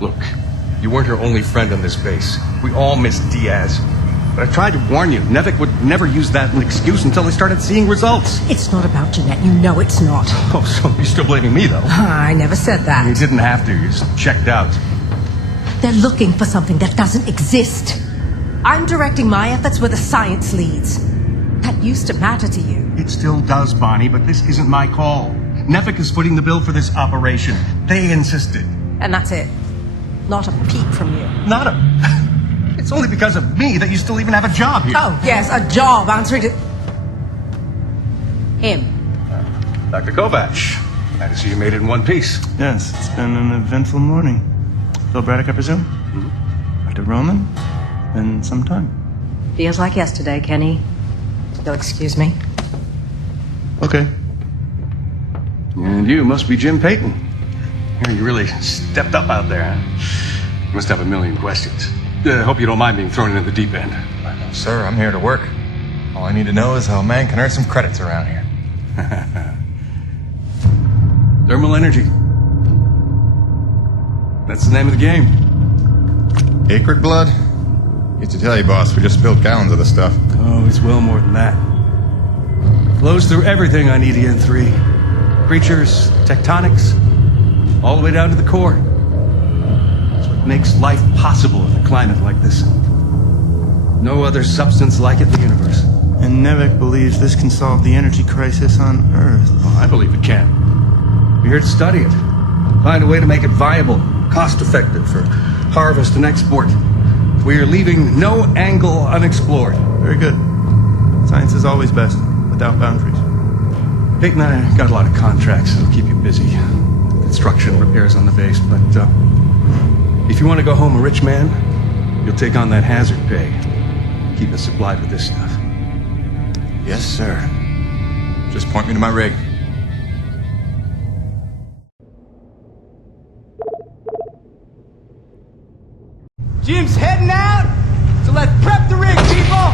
Look, you weren't her only friend on this base. We all miss Diaz. But I tried to warn you. Nevik would never use that as an excuse until they started seeing results. It's not about Jeanette. You know it's not. Oh, so you're still blaming me, though? I never said that. You didn't have to. You just checked out. They're looking for something that doesn't exist. I'm directing my efforts where the science leads. That used to matter to you. It still does, Bonnie, but this isn't my call. Nevik is footing the bill for this operation. They insisted. And that's it. Not a peep from you. Not a... It's only because of me that you still even have a job here. Oh, yes, a job answering to... him. Dr. Kovac, glad to see you made it in one piece. Yes, it's been an eventful morning. Bill Braddock, I presume? Mm-hmm. Dr. Roman? Been some time. Feels like yesterday, Kenny. You'll excuse me. Okay. And you must be Jim Payton. You really stepped up out there, huh? You must have a million questions. Hope you don't mind being thrown into the deep end. Sir, I'm here to work. All I need to know is how a man can earn some credits around here. Thermal energy. That's the name of the game. Acrid blood? Used to tell you, boss, we just spilled gallons of the stuff. Oh, it's well more than that. Flows through everything on EDN3. Creatures, tectonics, all the way down to the core. It's what makes life possible in a climate like this. No other substance like it in the universe. And Nevik believes this can solve the energy crisis on Earth. Oh, I believe it can. We're here to study it. Find a way to make it viable, cost-effective for harvest and export. We are leaving no angle unexplored. Very good. Science is always best, without boundaries. Peyton and I got a lot of contracts that'll keep you busy. Construction, repairs on the base, but if you want to go home a rich man, you'll take on that hazard pay. Keep us supplied with this stuff. Yes, sir. Just point me to my rig. Jim's heading out, so let's prep the rig, people!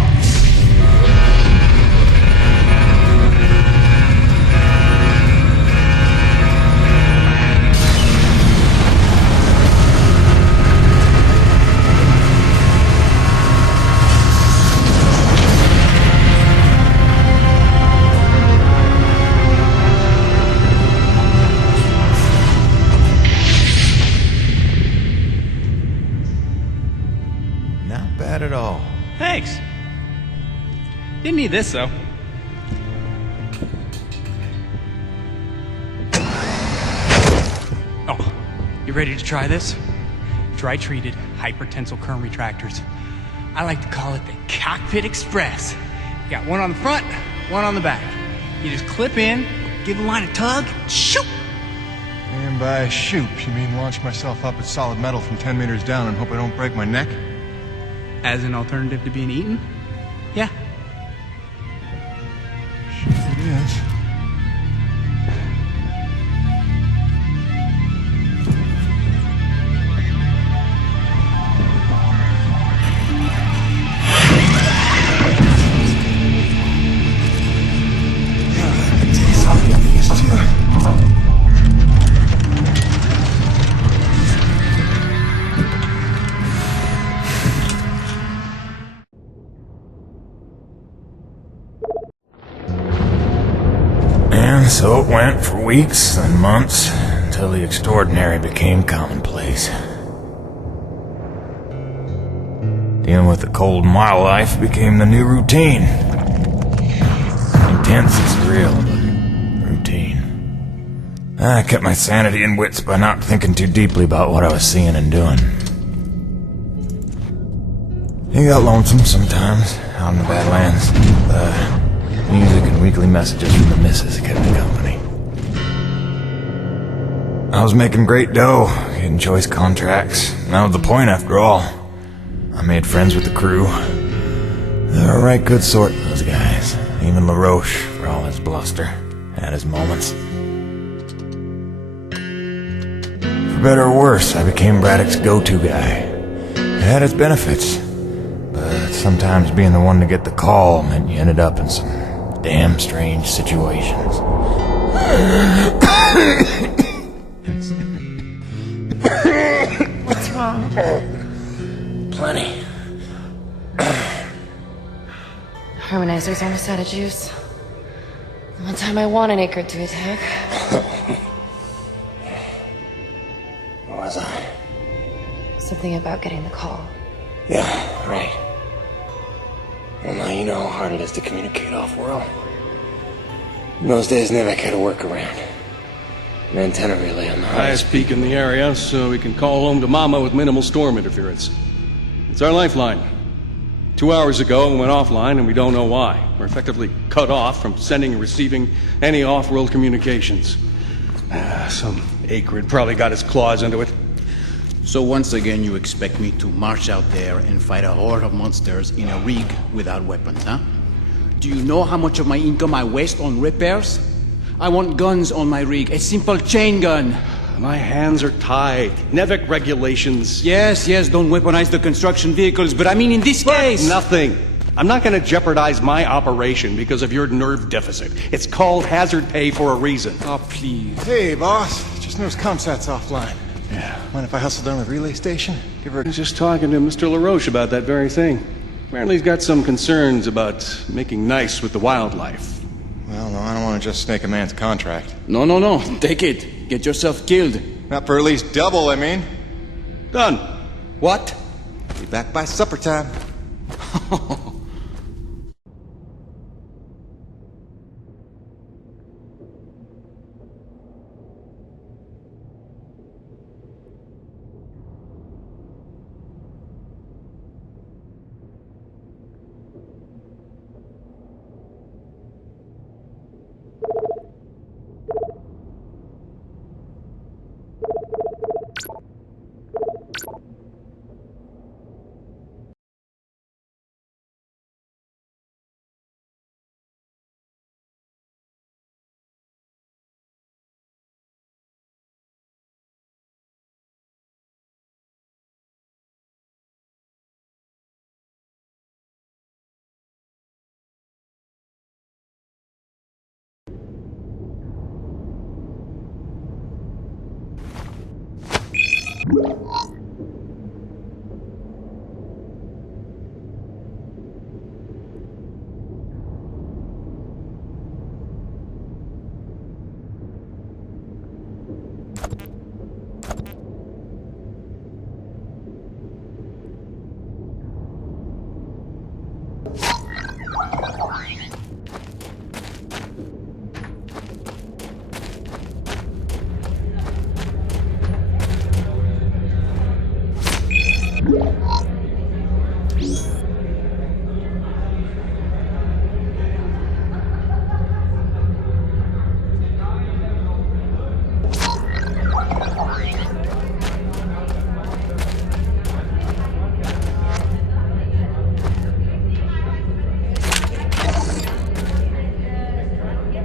Not bad at all. Thanks. Didn't need this, though. Oh, you ready to try this? Dry-treated hypertensile current retractors. I like to call it the Cockpit Express. You got one on the front, one on the back. You just clip in, give the line a tug, shoot! And by shoot, you mean launch myself up at solid metal from 10 meters down and hope I don't break my neck? As an alternative to being eaten? Yeah. Sure it is. And so it went for weeks and months, until the extraordinary became commonplace. Dealing with the cold mile life became the new routine. Intense and surreal, but routine. I kept my sanity and wits by not thinking too deeply about what I was seeing and doing. It got lonesome sometimes, out in the Badlands. Music and weekly messages from the missus kept me company. I was making great dough, getting choice contracts. That was the point, after all. I made friends with the crew. They're a right good sort, those guys. Even LaRoche, for all his bluster, had his moments. For better or worse, I became Braddock's go-to guy. It had its benefits, but sometimes being the one to get the call meant you ended up in some damn strange situations. What's Plenty. Harmonizer's almost out of juice. The one time I want an acre to attack. What was I? Something about getting the call. Yeah, right. Well, now you know how hard it is to communicate off-world. In those days, Nevek had a workaround. An antenna relay on the Highest peak in the area, so we can call home to Mama with minimal storm interference. It's our lifeline. 2 hours ago, it went offline, and we don't know why. We're effectively cut off from sending and receiving any off-world communications. Some acrid probably got his claws into it. So once again you expect me to march out there and fight a horde of monsters in a rig without weapons, huh? Do you know how much of my income I waste on repairs? I want guns on my rig, a simple chain gun. My hands are tied. Nevek regulations. Yes, don't weaponize the construction vehicles, but I mean in this case... Nothing. I'm not going to jeopardize my operation because of your nerve deficit. It's called hazard pay for a reason. Oh, please. Hey, boss. Just noticed ComSat's offline. Yeah. Mind if I hustle down to the relay station? Give her I was just talking to Mr. LaRoche about that very thing. Apparently he's got some concerns about making nice with the wildlife. Well, no, I don't want to just snake a man's contract. No, take it. Get yourself killed. Not for at least double, I mean. Done. What? Be back by supper time.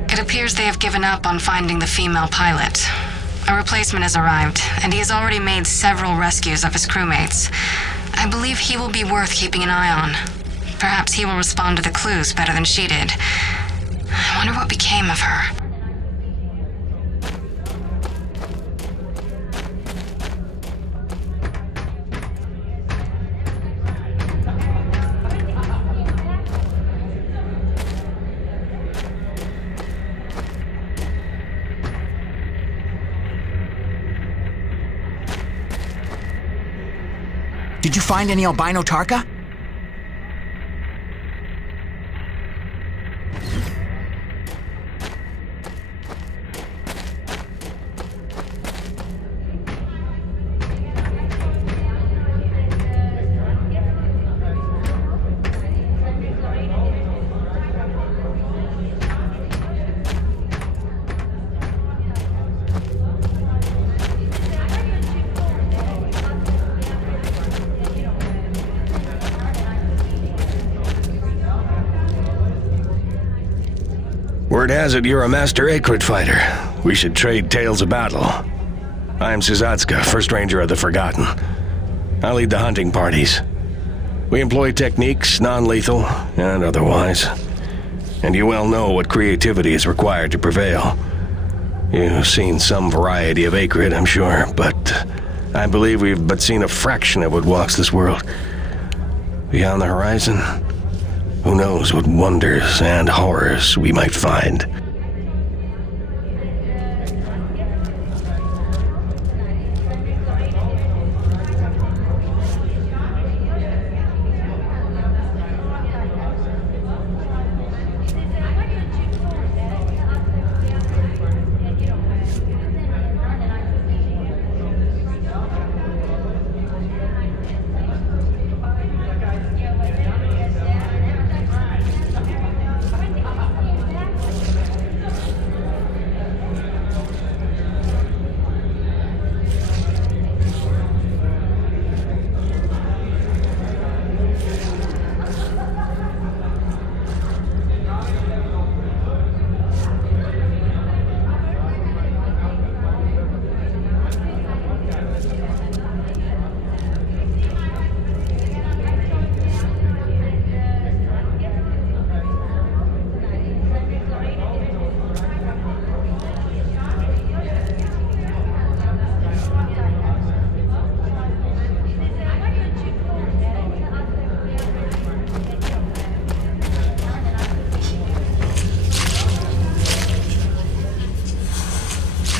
It appears they have given up on finding the female pilot. A replacement has arrived, and he has already made several rescues of his crewmates. I believe he will be worth keeping an eye on. Perhaps he will respond to the clues better than she did. I wonder what became of her. Did you find any albino Tarka? Word has it you're a master Acrid fighter. We should trade tales of battle. I'm Sizatska, First Ranger of the Forgotten. I lead the hunting parties. We employ techniques, non-lethal and otherwise. And you well know what creativity is required to prevail. You've seen some variety of Acrid, I'm sure, but I believe we've but seen a fraction of what walks this world. Beyond the horizon, who knows what wonders and horrors we might find.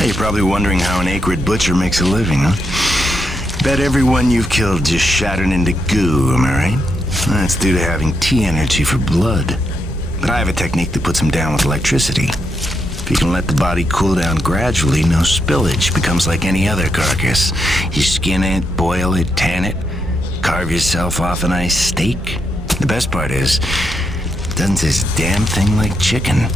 Hey, you're probably wondering how an acrid butcher makes a living, huh? Bet everyone you've killed just shattered into goo, am I right? That's due to having T energy for blood. But I have a technique that puts them down with electricity. If you can let the body cool down gradually, no spillage. Becomes like any other carcass. You skin it, boil it, tan it, carve yourself off a nice steak. The best part is, it doesn't taste a damn thing like chicken.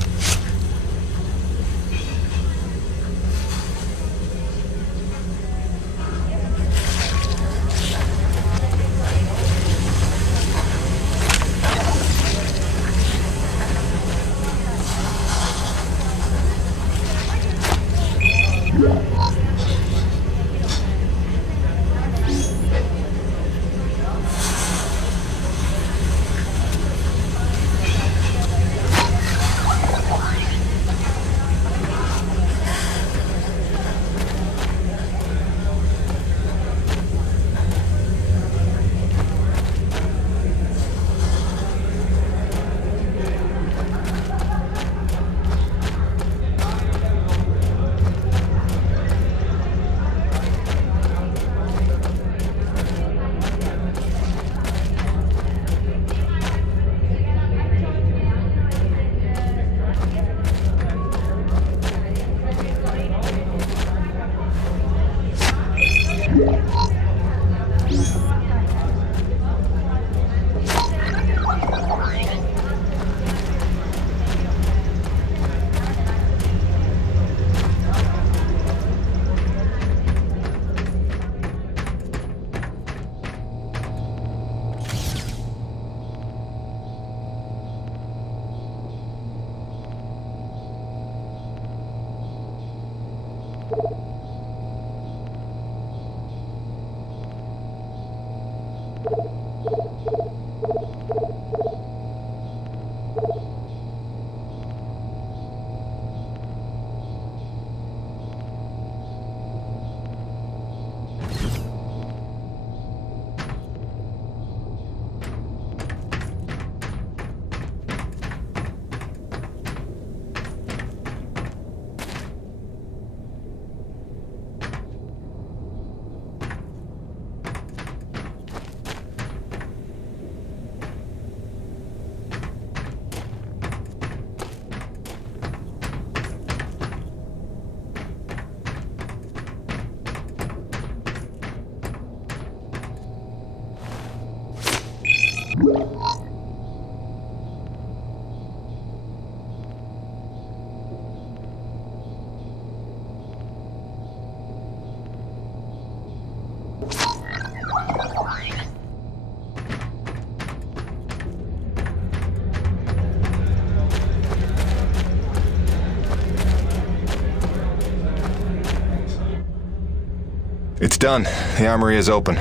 It's done. The armory is open.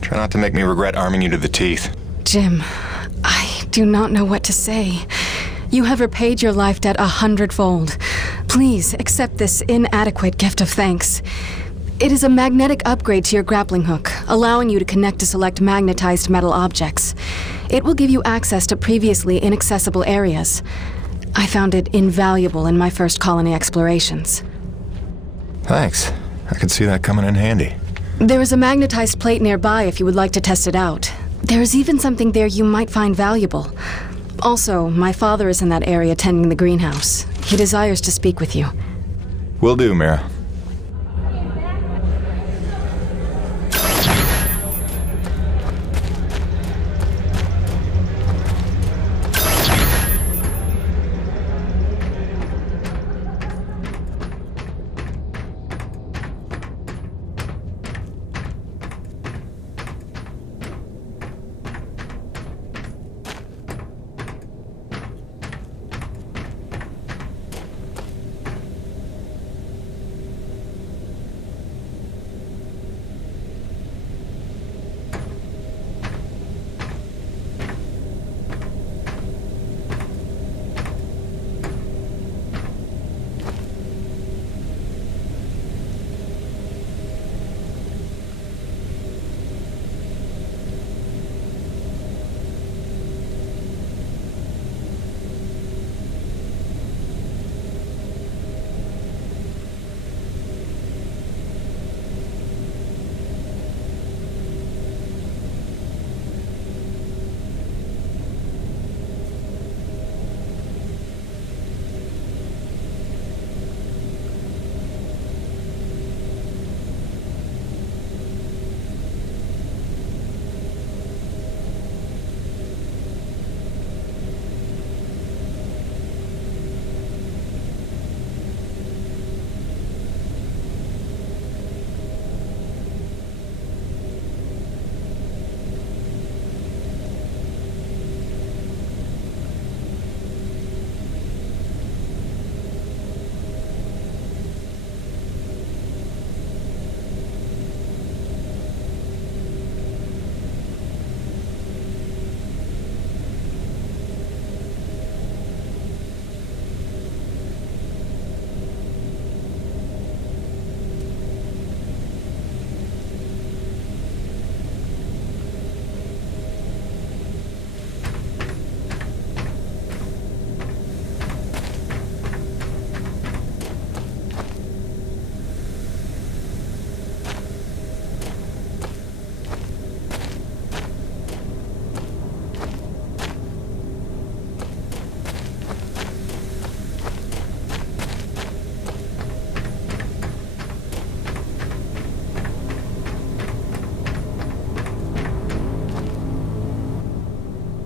Try not to make me regret arming you to the teeth. Jim, I do not know what to say. You have repaid your life debt 100-fold. Please accept this inadequate gift of thanks. It is a magnetic upgrade to your grappling hook, allowing you to connect to select magnetized metal objects. It will give you access to previously inaccessible areas. I found it invaluable in my first colony explorations. Thanks. I could see that coming in handy. There is a magnetized plate nearby if you would like to test it out. There is even something there you might find valuable. Also, my father is in that area tending the greenhouse. He desires to speak with you. Will do, Mira.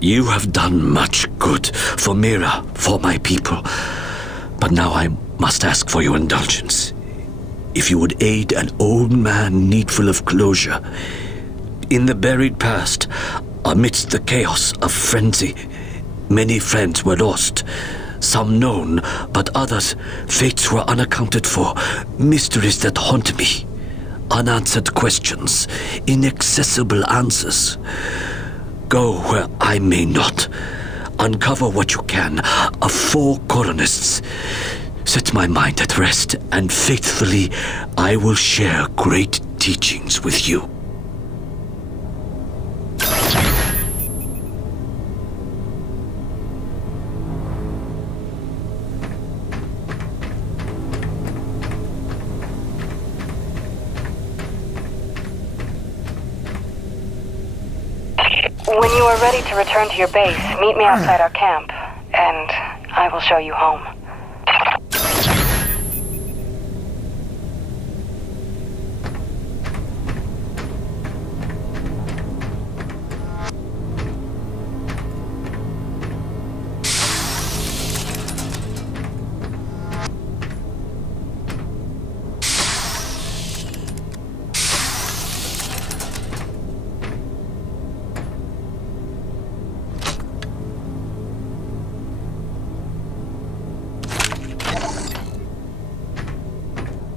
You have done much good for Mira, for my people. But now I must ask for your indulgence. If you would aid an old man needful of closure. In the buried past, amidst the chaos of frenzy, many friends were lost. Some known, but others, fates were unaccounted for. Mysteries that haunt me. Unanswered questions, inaccessible answers. Go where I may not. Uncover what you can of 4 colonists. Set my mind at rest, and faithfully I will share great teachings with you. When you are ready to return to your base, meet me outside our camp, and I will show you home.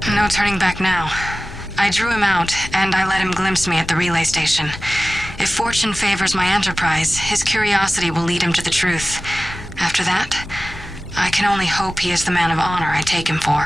No turning back now. I drew him out, and I let him glimpse me at the relay station. If fortune favors my enterprise, his curiosity will lead him to the truth. After that, I can only hope he is the man of honor I take him for.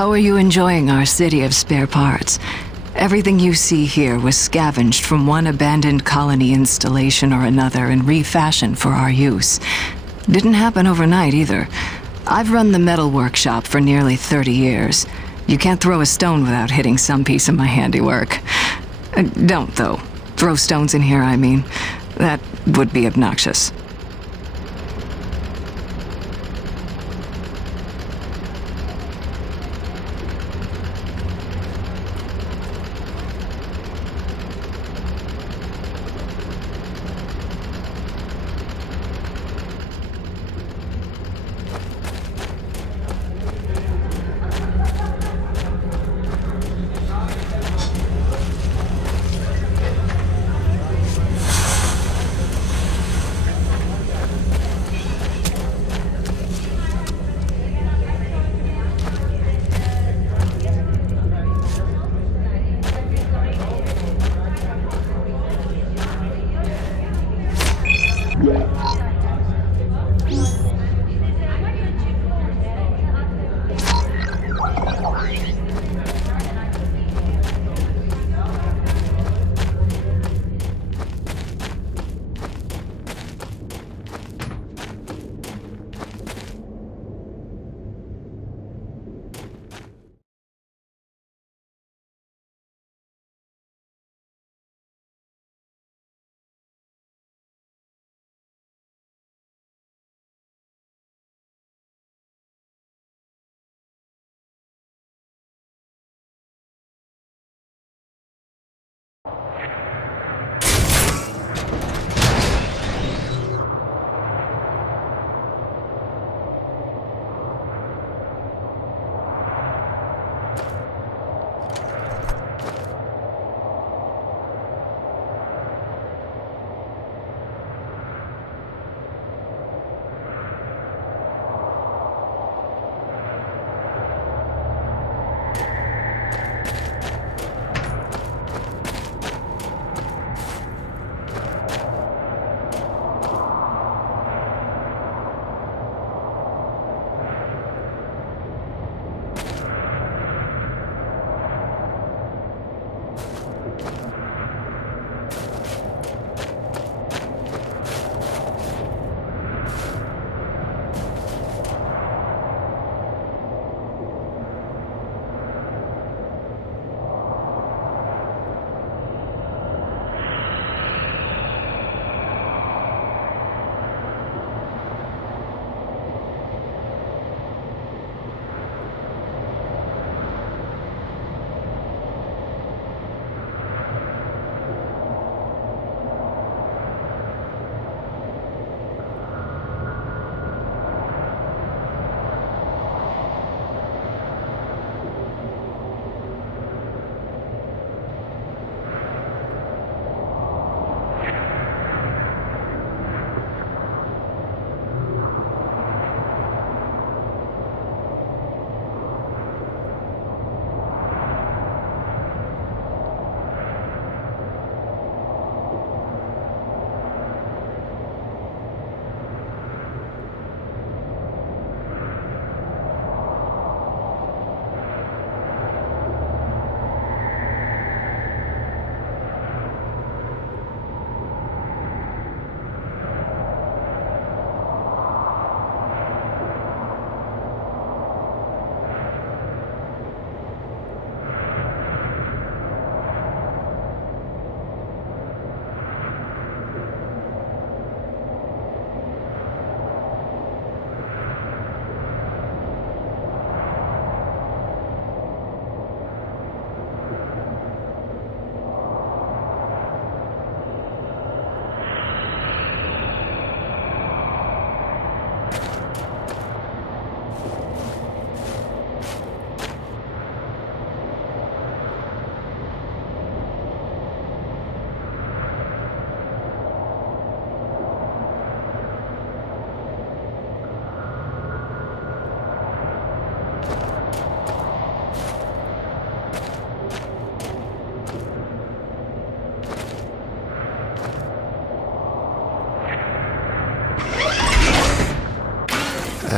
How are you enjoying our city of spare parts? Everything you see here was scavenged from one abandoned colony installation or another and refashioned for our use. Didn't happen overnight either. I've run the metal workshop for nearly 30 years. You can't throw a stone without hitting some piece of my handiwork. Don't, though. Throw stones in here, I mean. That would be obnoxious.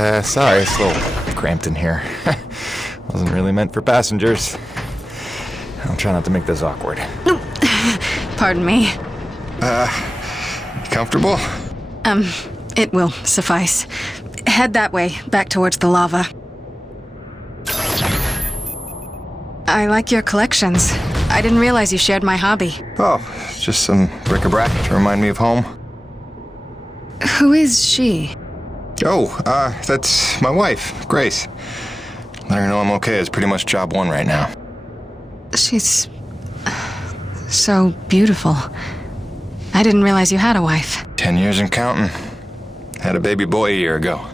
Sorry, it's a little cramped in here. Wasn't really meant for passengers. I'll try not to make this awkward. Pardon me. Comfortable? It will suffice. Head that way, back towards the lava. I like your collections. I didn't realize you shared my hobby. Oh, just some bric-a-brac to remind me of home. Who is she? Oh, that's my wife, Grace. Letting her know I'm okay is pretty much job one right now. She's so beautiful. I didn't realize you had a wife. 10 years and counting. Had a baby boy a year ago.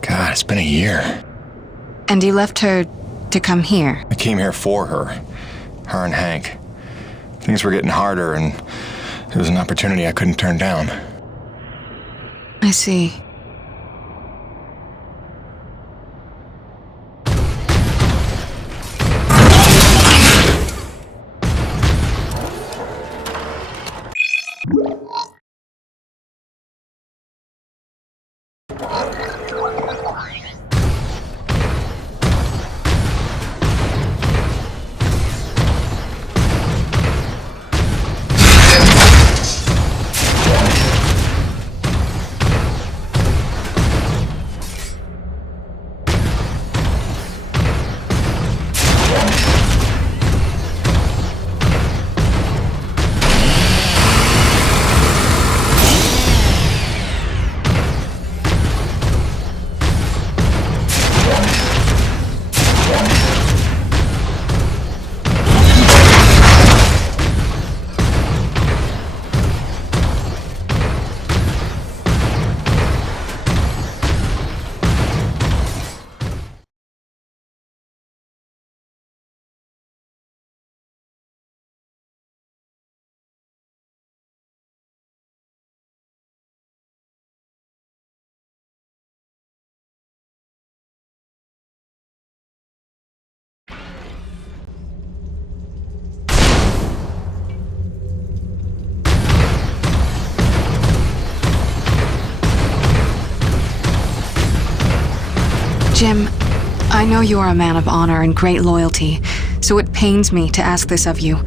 God, it's been a year. And you left her to come here? I came here for her. Her and Hank. Things were getting harder, and it was an opportunity I couldn't turn down. I see. Jim, I know you are a man of honor and great loyalty, so it pains me to ask this of you.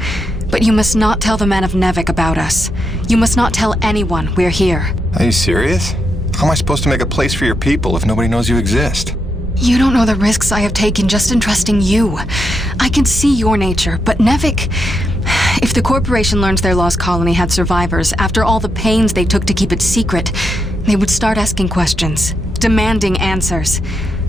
But you must not tell the men of Nevik about us. You must not tell anyone we're here. Are you serious? How am I supposed to make a place for your people if nobody knows you exist? You don't know the risks I have taken just in trusting you. I can see your nature, but Nevik... If the corporation learns their lost colony had survivors, after all the pains they took to keep it secret, they would start asking questions, demanding answers.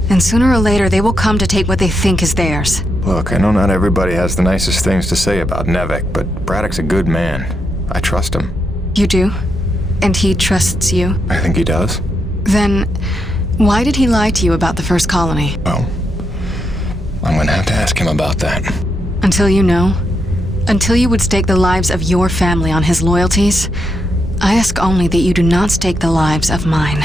And sooner or later, they will come to take what they think is theirs. Look, I know not everybody has the nicest things to say about Nevik, but Braddock's a good man. I trust him. You do? And he trusts you? I think he does. Then, why did he lie to you about the first colony? Well, I'm gonna have to ask him about that. Until you know? Until you would stake the lives of your family on his loyalties, I ask only that you do not stake the lives of mine.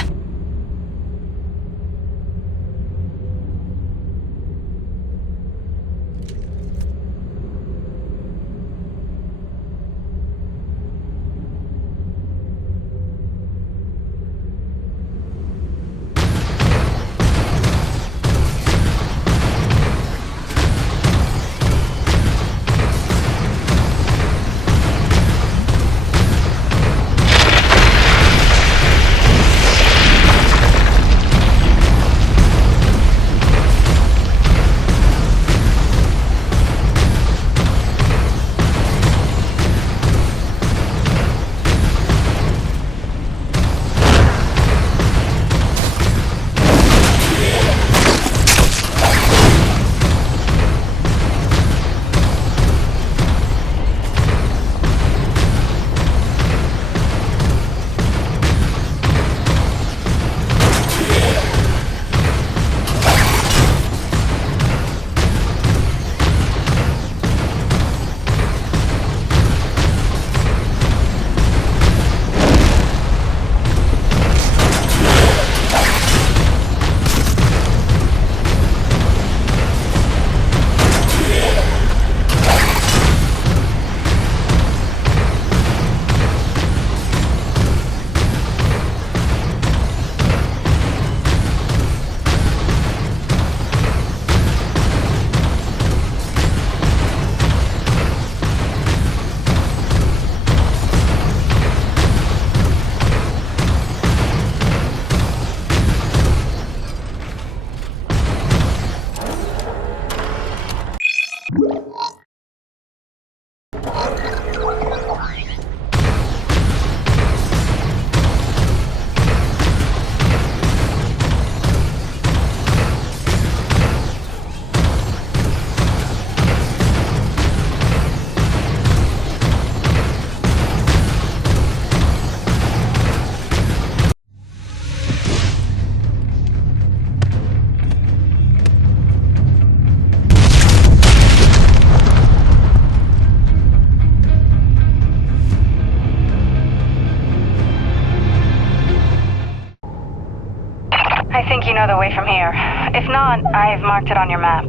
way from here. If not, I've marked it on your map.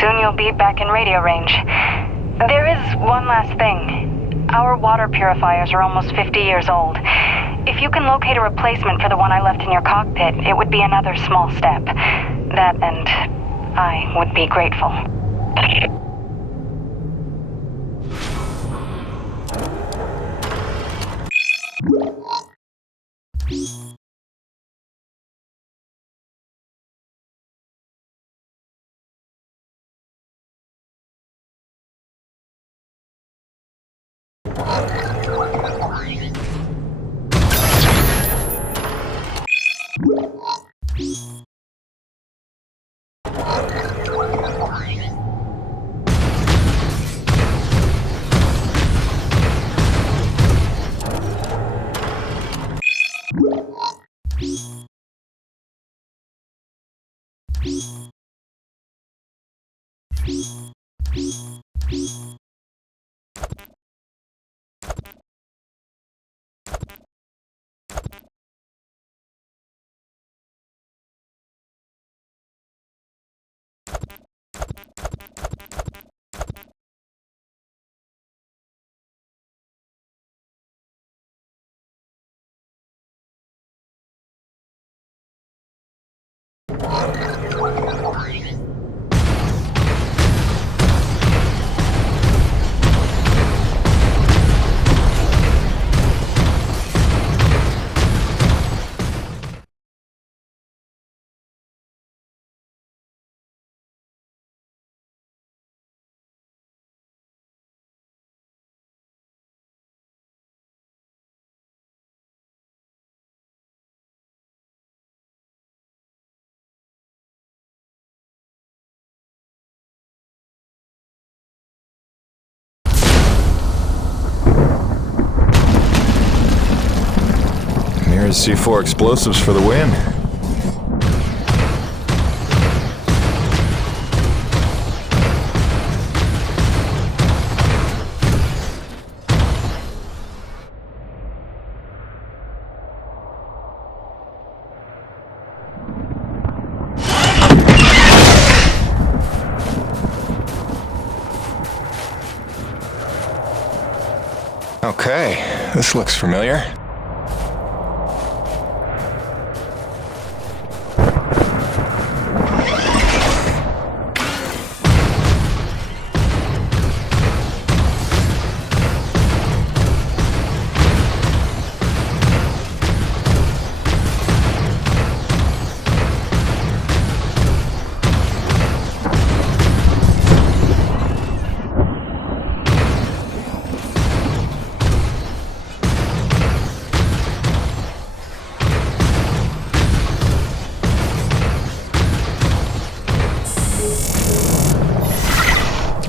Soon you'll be back in radio range. There is one last thing. Our water purifiers are almost 50 years old. If you can locate a replacement for the one I left in your cockpit, it would be another small step. That and I would be grateful. Here's C4 explosives for the win. Okay, this looks familiar.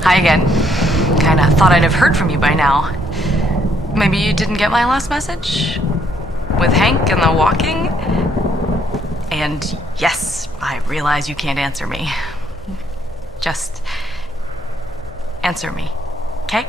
Hi again. Kinda thought I'd have heard from you by now. Maybe you didn't get my last message? With Hank and the walking? And yes, I realize you can't answer me. Just answer me, okay?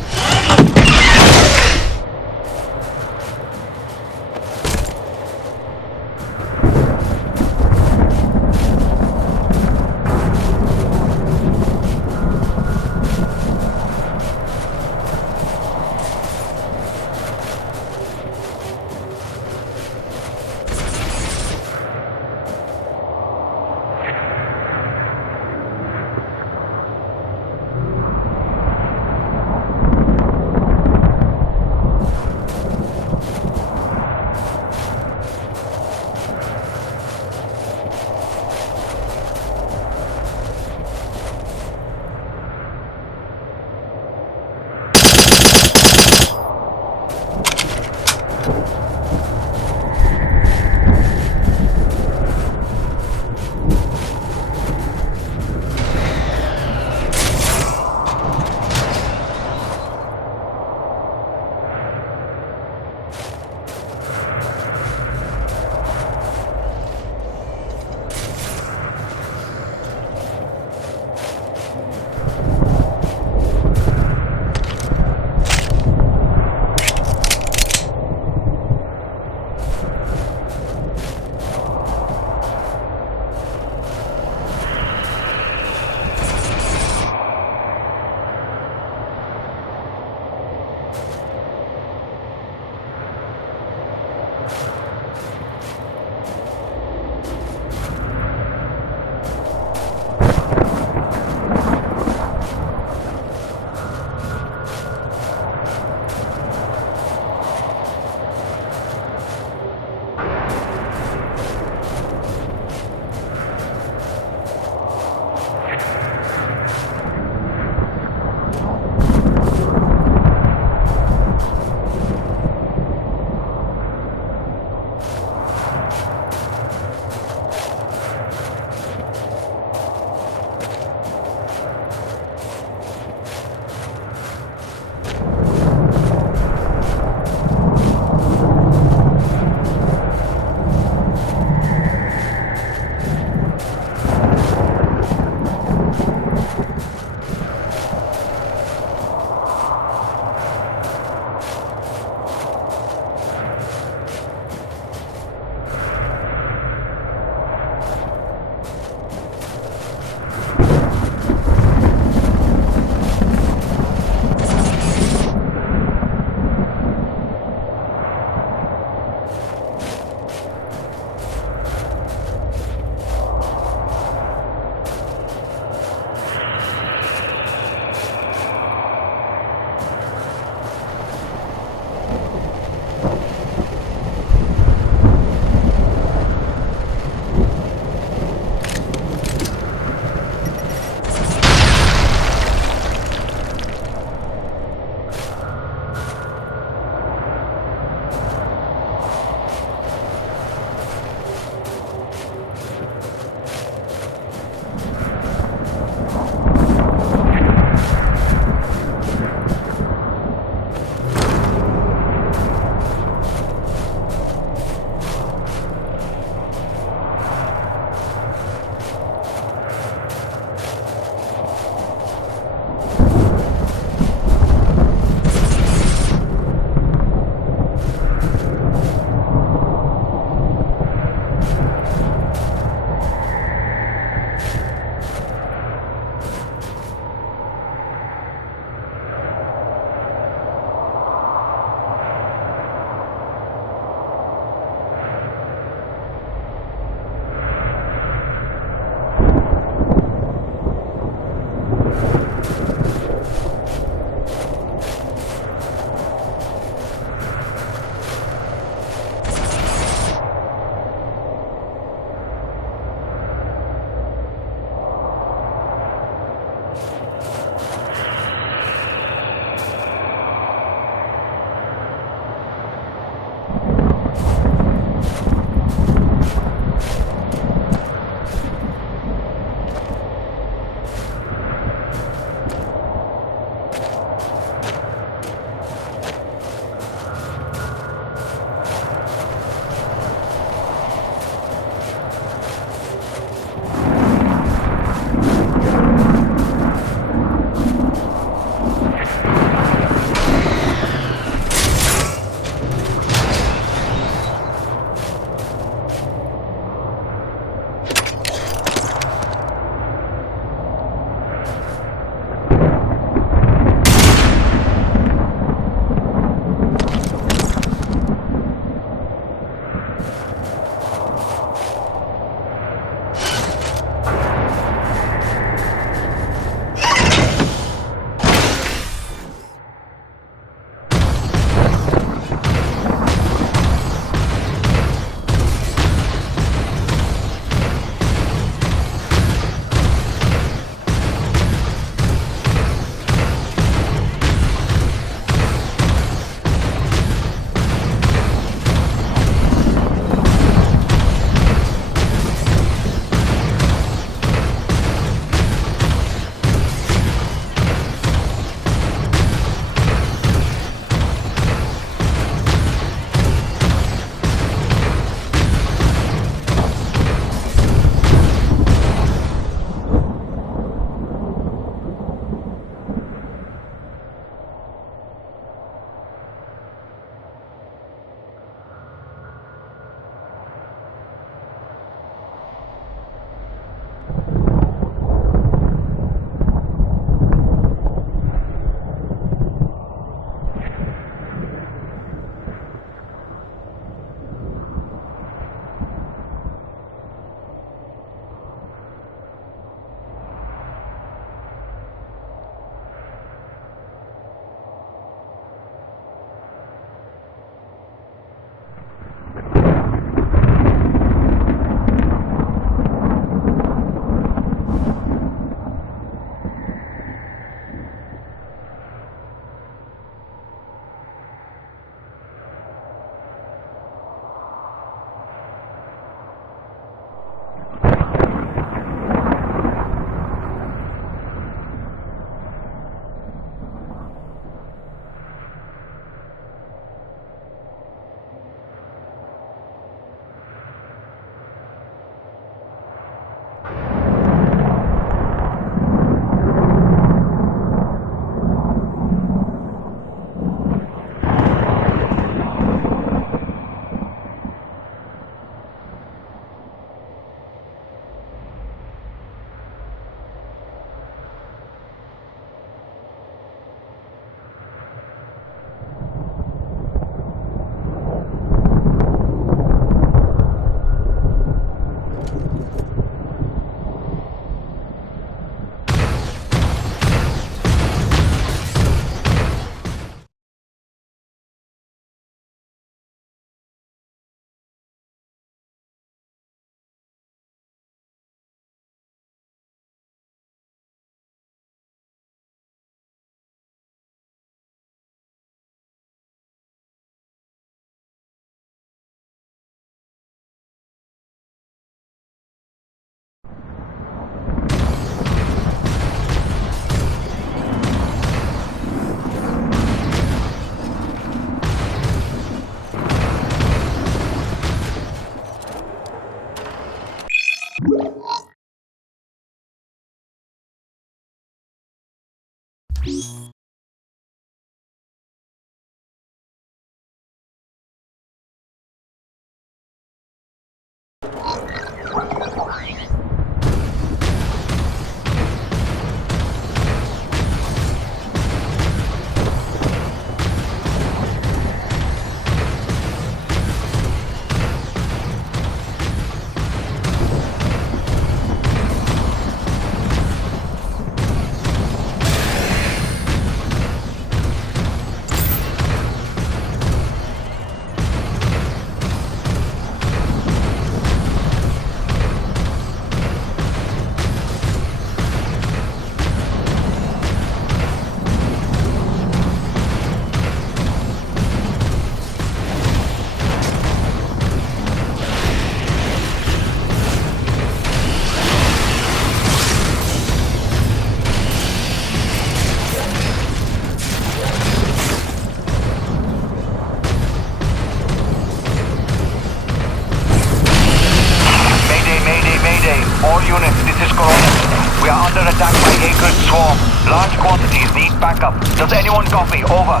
backup. Does anyone copy? Over.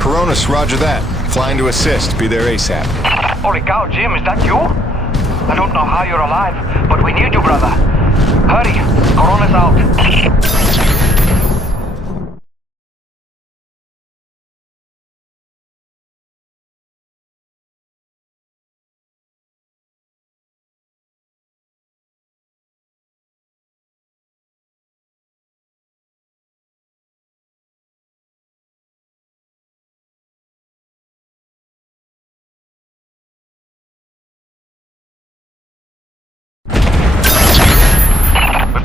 Coronis, roger that. Flying to assist. Be there ASAP. Holy cow, Jim, is that you? I don't know how you're alive, but we need you, brother. Hurry. Coronis out.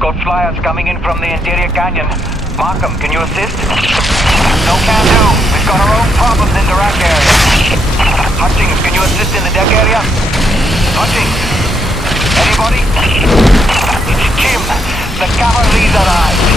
Got flyers coming in from the interior canyon. Markham, can you assist? No can do. We've got our own problems in the rack area. Hutchings, can you assist in the deck area? Hutchings? Anybody? It's Jim. The cavalry's arrived.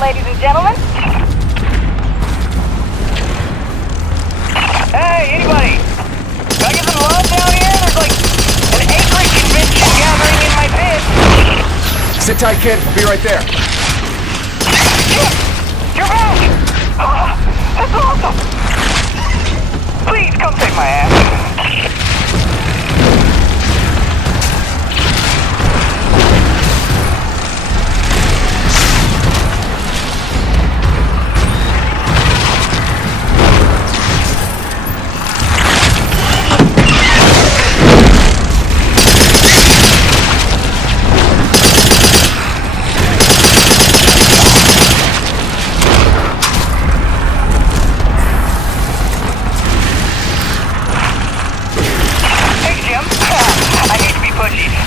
Ladies and gentlemen. Hey, anybody? Can I get some love down here? There's like an acreage convention gathering in my pit. Sit tight, kid. I'll be right there. You're back! That's awesome! Please come take my ass.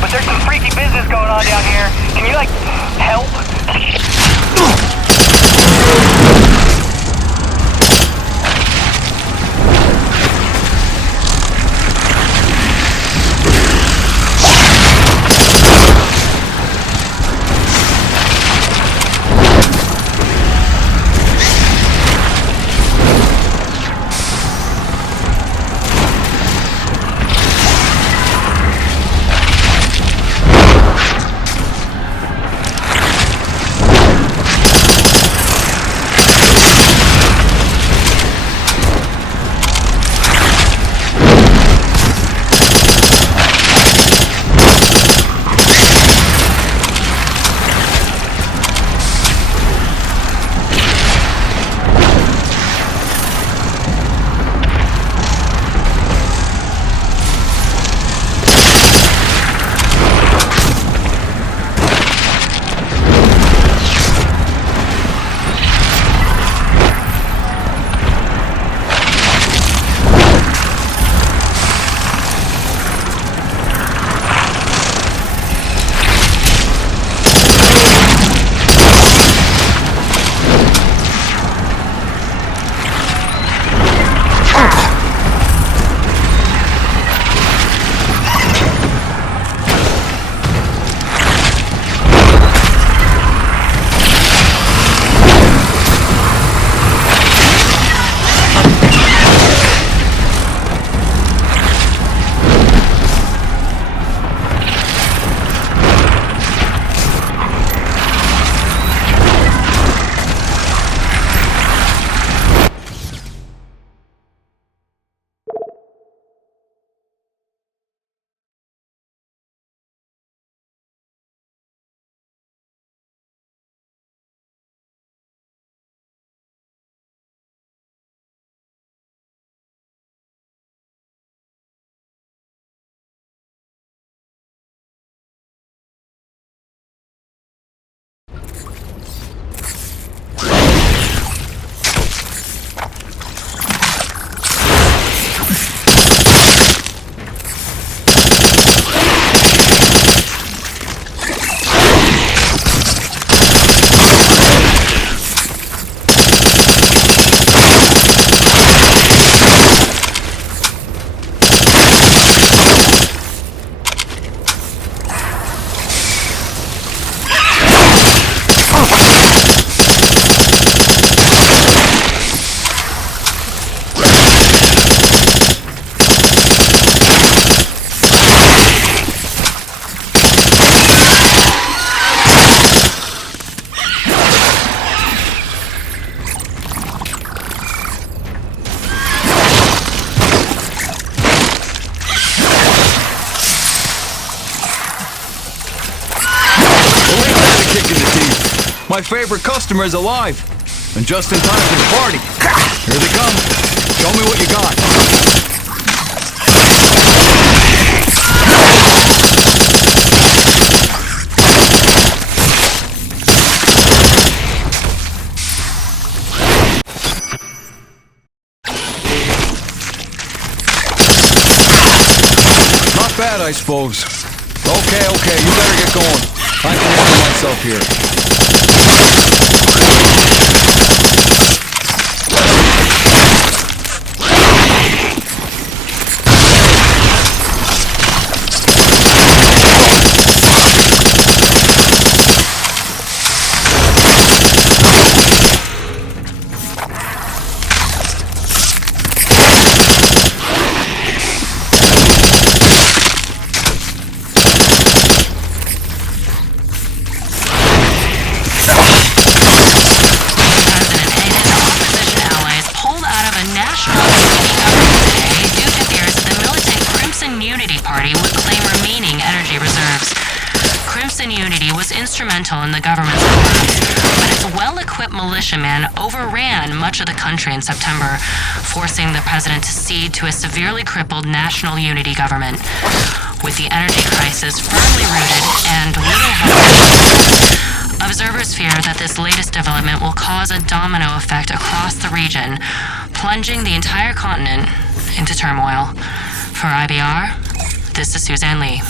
But there's some freaky business going on down here. Can you, like, help? my favorite customers alive. And just in time for the party. Here they come. Show me what you got. Not bad, I suppose. Okay, you better get going. I can handle myself here. Instrumental in the government's collapse, but its well-equipped militiamen overran much of the country in September, forcing the president to cede to a severely crippled national unity government. With the energy crisis firmly rooted and little help, observers fear that this latest development will cause a domino effect across the region, plunging the entire continent into turmoil. For IBR, this is Suzanne Lee.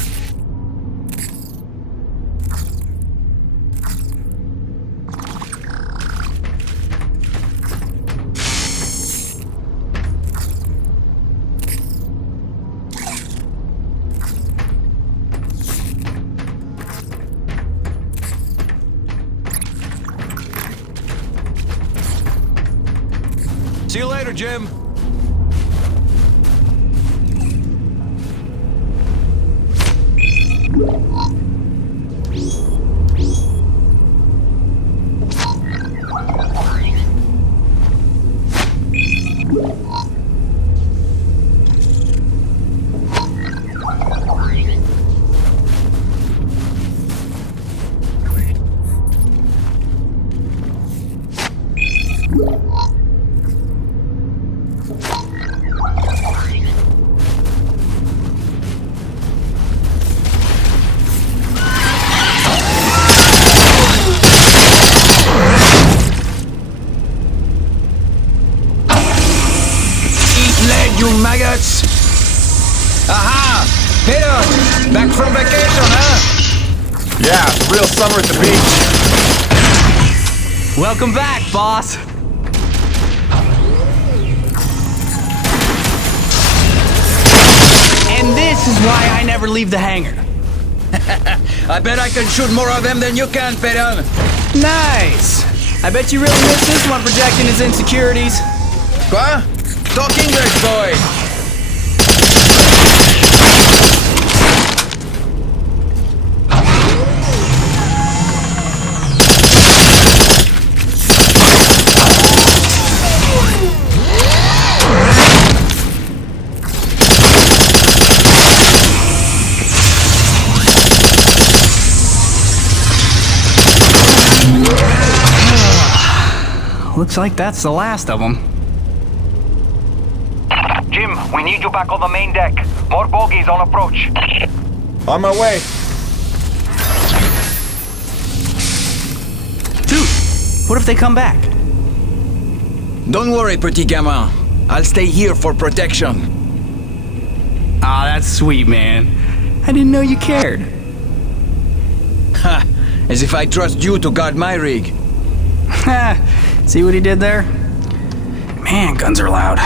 See you later, Jim. Maggots! Aha! Peter! Back from vacation, huh? Yeah, it's a real summer at the beach. Welcome back, boss! And this is why I never leave the hangar. I bet I can shoot more of them than you can, Peter. Nice! I bet you really miss this one projecting his insecurities. Quoi? Talk English, boy! Looks like that's the last of them. Jim, we need you back on the main deck. More bogies on approach. On my way. Dude, what if they come back? Don't worry, petit gamin. I'll stay here for protection. Aw, that's sweet, man. I didn't know you cared. Ha! As if I trust you to guard my rig. Ha! See what he did there? Man, guns are loud.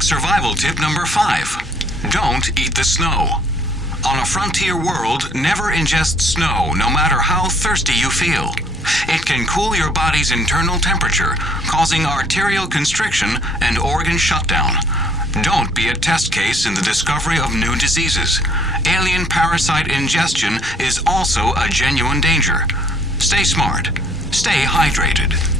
TraitorVek survival tip number 5. Don't eat the snow. On a frontier world, never ingest snow, no matter how thirsty you feel. It can cool your body's internal temperature, causing arterial constriction and organ shutdown. Don't be a test case in the discovery of new diseases. Alien parasite ingestion is also a genuine danger. Stay smart. Stay hydrated.